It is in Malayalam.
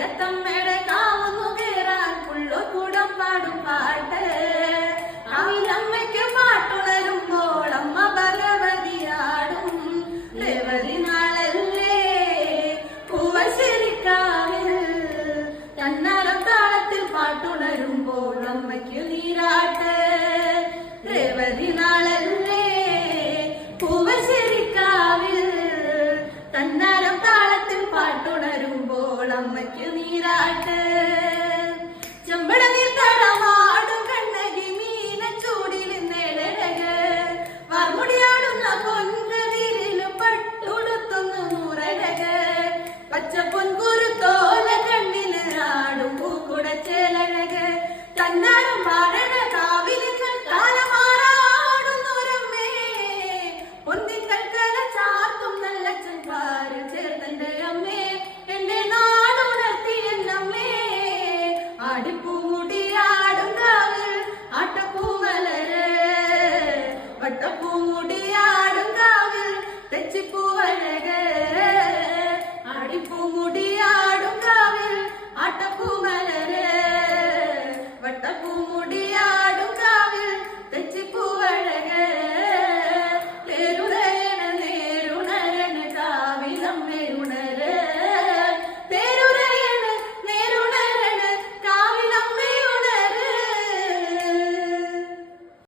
ഏതത്തമ്മയുടെ കാവുന്നു കേറാൻ പുള്ളൂർ പാടും പാട്ട്. അവിലമ്മയ്ക്ക് പാട്ടുണരുമ്പോൾ അമ്മ ഭഗവതിയാടും. രവതി നാളല്ലേ പൂവശരിക്കാവിൽ തന്നാലത്താളത്തിൽ പാട്ടുണരുമ്പോൾ അമ്മയ്ക്ക് നീ ഉമ്മയ്ക്ക് നീരാട്ട്. ചെമ്പട നീർത്തടമാടു കണ്ണകി മീന നേടഴക്. വർമുടിയാടുന്ന പൊൻകതിരിലും പട്ടുടുത്തുന്ന നൂറഴക്. പച്ച പൊൻകുരു തോല കണ്ണിൽ ആടും പൂക്കുടച്ചേലഴക്. തന്നാടും കൊടിയാടും കാവിൽ തെച്ചിപ്പൂവനകൾ